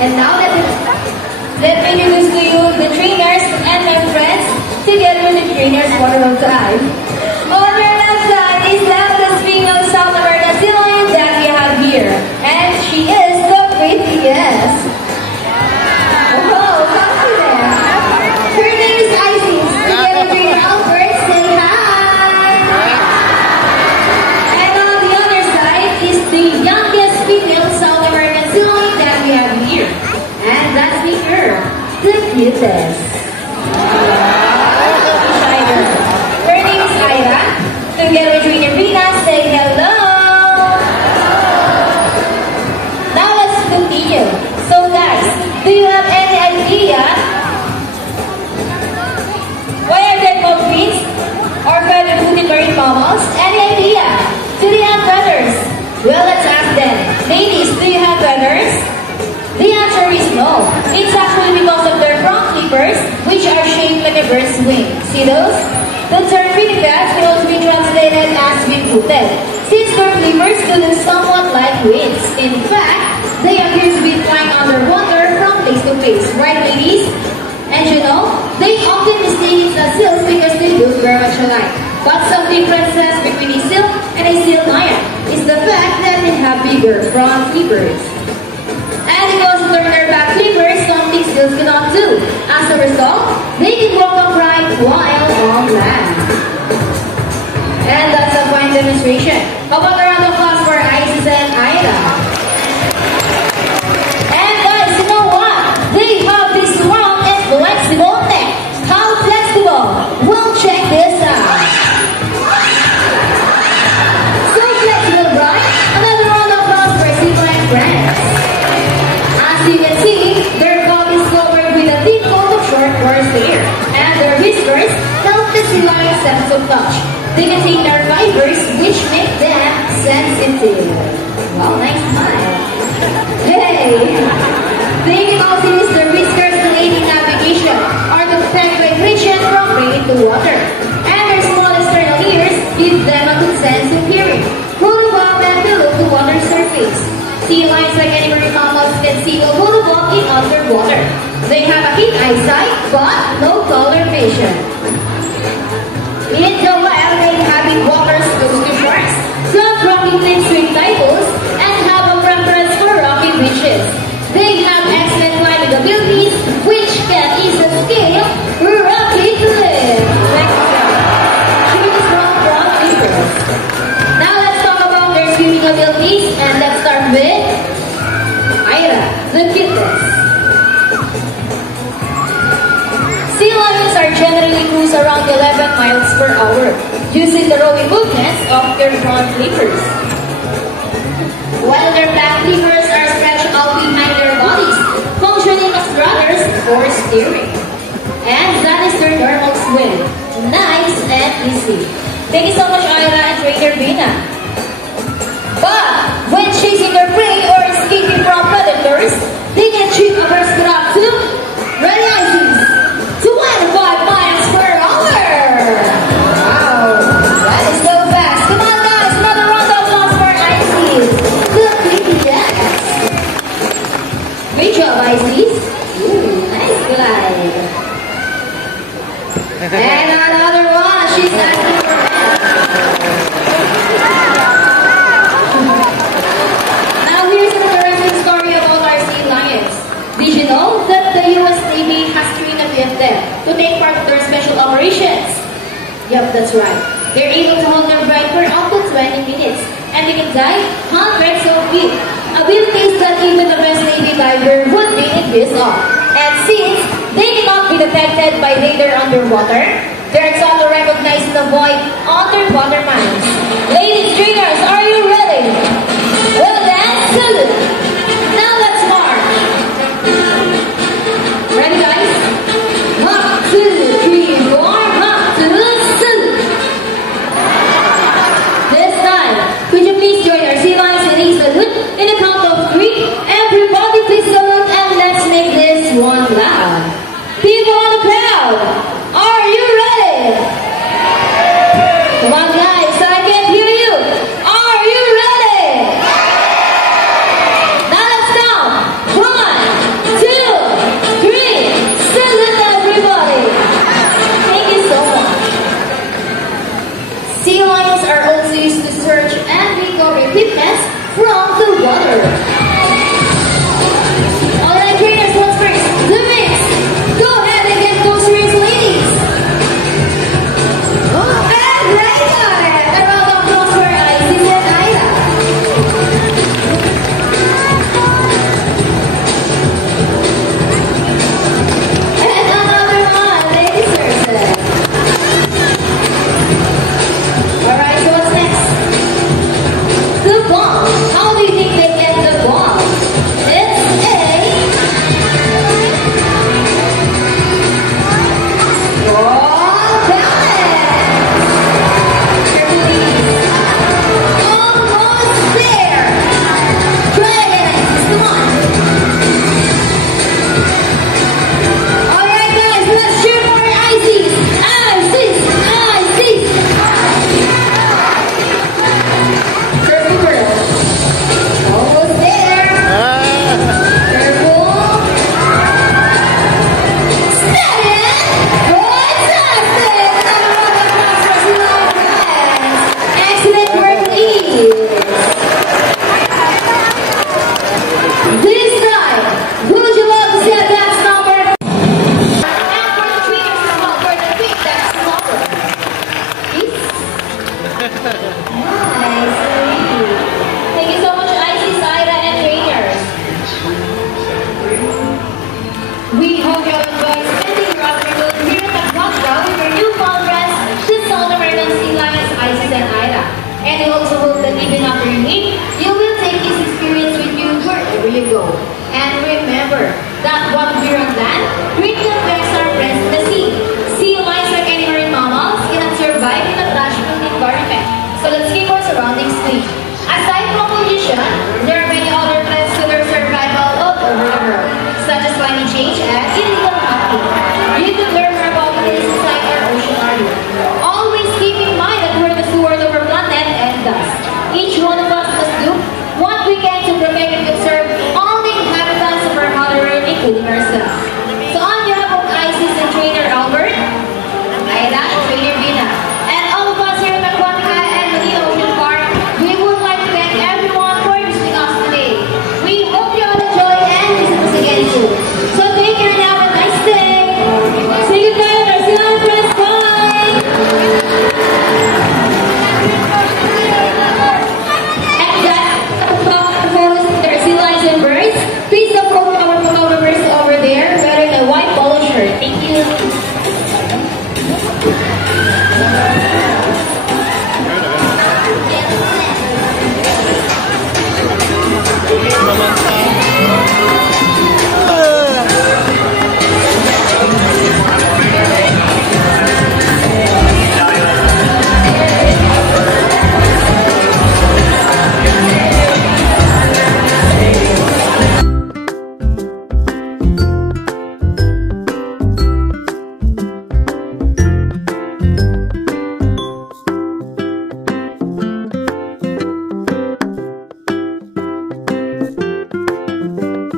And now let me introduce to you the trainers and my friends together with the trainers one of the time. On your left side is the eldest female South American sea lion that we have here. And she is the prettiest. Oh, confident. Her name is Isis. Together with Albert, say hi. And on the other side is the youngest female South American sea lion that we have here. And that's the girl, the cutest. Shy girl. Her name is Ira. Together with Junior Vina, say hello. Now let's continue. So guys, do you have any idea why are they called queens or feather-footed marine mammals? Any idea? Do they have feathers? Well, let's ask them. Ladies, do you have feathers? The answer is no. It's actually because of their front flippers, which are shaped like a bird's wing. See those? The term feeding bats can also be translated as wing-footed, since their flippers do look somewhat like wings. In fact, they appear to be flying underwater from place to place, right ladies? And you know, they often mistake it as seals because they look very much alike. But some differences between a seal and a sea lion is the fact that they have bigger front flippers. And because of their back flippers, something seals cannot do. As a result, they can walk upright while on land. And that's a fine demonstration. How about a round of applause for Isis and Ida? And guys, you know what? They have this strong and flexible neck. How flexible? Well, check this out. So flexible, right? Another round of applause for Sipa and friends. As you can see, their coat is covered with a thick coat of short coarse hair, and their whiskers help the sea lion's sense of touch. They contain nerve fibers, which make them sensitive. Wow, nice smile. Hey! They can also use their whiskers to aid in navigation or to detect vibration from rain into water. And their small external ears give them a good sense of hearing, both above and below the water's surface. Sea lions, like any marine mammals, can see both above and underwater. They have a keen eyesight, but no color vision. In the wild, they inhabit waters close to shores, some rocky cliffs with typhoons, and have a preference for rocky beaches. They have excellent climbing abilities, which can easily scale rocky cliffs. Now let's talk about their swimming abilities, and let's start with Ira, the cutest. Sea lions are generally cruise around 11 miles per hour, using the rowing movements of their front flippers, while their back flippers are stretched out behind their bodies, functioning as rudders for steering. And that is their normal swim. Nice and easy. Thank you so much, Ira and Trainer Bina. But when chasing their prey or escaping from predators, they can achieve a burst up to ready Isis, 25 miles per hour. Wow, that is so fast. Come on guys, another round of applause for Isis, the prettiest. Great job, Isis. Ooh, nice glide. And another one, she's asking for Now here's an interesting story about our sea lions. Did you know that the U.S. Navy has trained a few of them to take part of their special operations. Yep, that's right. They're able to hold their breath for up to 20 minutes, and they can dive hundreds of feet. Abilities that even the best Navy diver would be envious of. And since they cannot be detected by radar underwater, they're also recognized to avoid underwater mines. Ladies, trainers, are you ready? Well then, salute! Now let's march! Ready guys? 1, 2, 3, 4, 1, 2, salute! This time, could you please join our sea lions in a salute in a count of 3? Everybody please salute and let's make this one loud. People in the crowd, are you ready? Come on guys, I can't hear you. Are you ready? Now let's count. 1, 2, 3. Salute everybody. Thank you so much. Sea lions are also used to search and recover equipment from the water. Alright trainers, what's first? The mix. Go ahead and get those rings, ladies. And right on it. A round of applause for Isis and Ida. And another one, ladies first. Alright, so what's next? The bomb. How do you think they get the bomb? It's a ball balance. Careful, please. Almost there. Try again, Isis. Come on. Alright, guys, let's cheer for Isis. Isis, Isis. Careful, girl. Almost there. Careful. Steady. Fantastic. Excellent work, please. This time, would you love to see a dance number? And for the trainers as well, for the quick dance number. Please. Nice. Thank you so much, Isis, Ida, and trainers. We hope you all enjoyed spending your afternoon here at the Quadra with your newfound friends, the South American Sea Lions, Isis and Ida. And we also hope that even after you leave, you will take this experience with you wherever you go. And remember that while we're on land, greatly affects our friends in the sea. Sea lions, like any marine mammals, cannot survive in a tragical environment. So let's keep our surroundings clean. Aside from pollution, there are many other threats to their survival all over the world, such as climate change and illegal hunting. You can learn more about this inside our ocean area. Always keep in mind that we're the steward of our planet and thus, each one of us must do what we can to protect and conserve all the inhabitants of our mother earth, including ourselves. So on behalf of Isis and trainer Albert, Ida and trainer Vina, and all of us here at Aquatica and Manila Ocean Park, we would like to thank everyone for visiting us today. We hope you all enjoy and visit us again soon. So take care and have a nice day. Say goodbye to our Sea Lion friends. Bye. And that performance with our Sea Lions and Birds. Please approach our photographers over there wearing a white polo shirt. Thank you.